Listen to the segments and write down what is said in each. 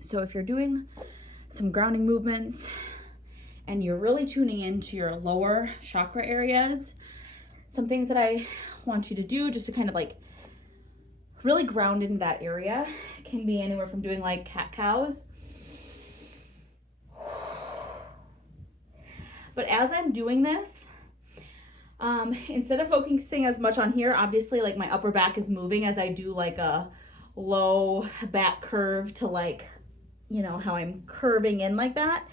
So if you're doing some grounding movements and you're really tuning into your lower chakra areas, some things that I want you to do just to kind of like really ground in that area can be anywhere from doing like cat-cows. But as I'm doing this, instead of focusing as much on here, obviously like my upper back is moving as I do like a low back curve to like, you know, how I'm curving in like that.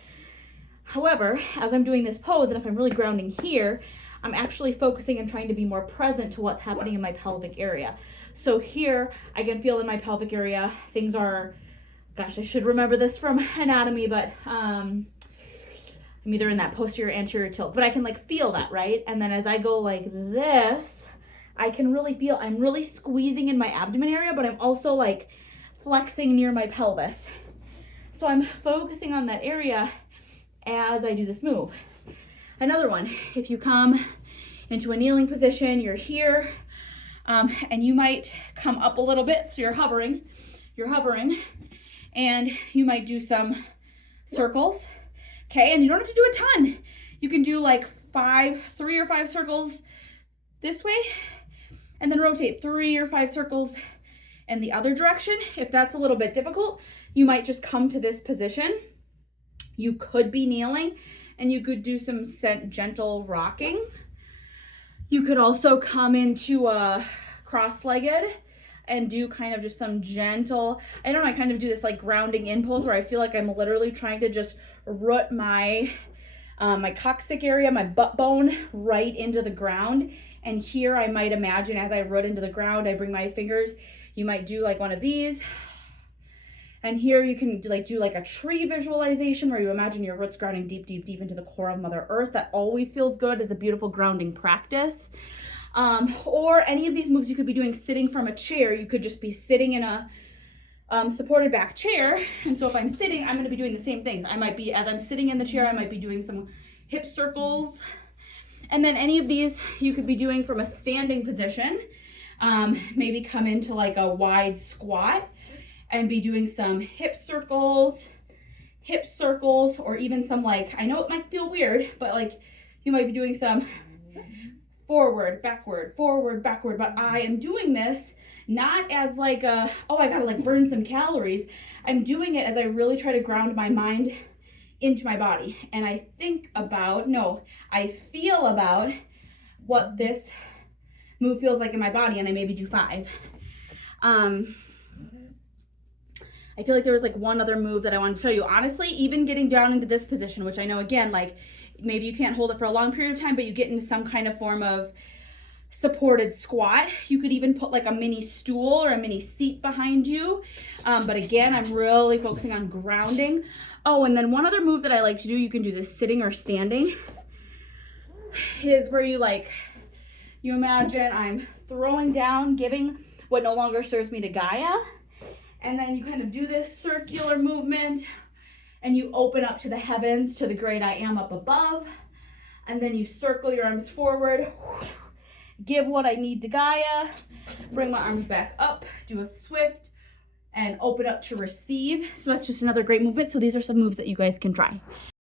However, as I'm doing this pose, and if I'm really grounding here, I'm actually focusing and trying to be more present to what's happening in my pelvic area. So here I can feel in my pelvic area, things are, gosh, I should remember this from anatomy, but I'm either in that posterior anterior tilt, but I can like feel that, right? And then as I go like this, I can really feel, I'm really squeezing in my abdomen area, but I'm also like flexing near my pelvis. So I'm focusing on that area as I do this move. Another one, if you come into a kneeling position, you're here, and you might come up a little bit, so you're hovering, and you might do some circles, okay? And you don't have to do a ton. You can do like 3 or 5 circles this way, and then rotate 3 or 5 circles in the other direction. If that's a little bit difficult, you might just come to this position. You could be kneeling, and you could do some gentle rocking. You could also come into a cross-legged and do kind of just some gentle, I don't know, I kind of do this like grounding in pose where I feel like I'm literally trying to just root my my coccyx area, my butt bone right into the ground. And here I might imagine as I root into the ground, I bring my fingers, you might do like one of these. And here you can do like a tree visualization where you imagine your roots grounding deep, deep, deep into the core of Mother Earth. That always feels good as a beautiful grounding practice. Or any of these moves you could be doing sitting from a chair. You could just be sitting in a supported back chair. And so if I'm sitting, I'm going to be doing the same things. I might be, as I'm sitting in the chair, I might be doing some hip circles. And then any of these you could be doing from a standing position. Maybe come into like a wide squat and be doing some hip circles, or even some like, I know it might feel weird, but like you might be doing some forward, backward, but I am doing this not as like a, oh, I gotta like burn some calories. I'm doing it as I really try to ground my mind into my body. And I feel about what this move feels like in my body, and I maybe do 5. I feel like there was like one other move that I wanted to show you. Honestly, even getting down into this position, which I know again, like maybe you can't hold it for a long period of time, but you get into some kind of form of supported squat. You could even put like a mini stool or a mini seat behind you. But again, I'm really focusing on grounding. Oh, and then one other move that I like to do, you can do this sitting or standing, is where you imagine I'm throwing down, giving what no longer serves me to Gaia. And then you kind of do this circular movement and you open up to the heavens, to the great I am up above. And then you circle your arms forward, give what I need to Gaia, bring my arms back up, do a swift, and open up to receive. So that's just another great movement. So these are some moves that you guys can try.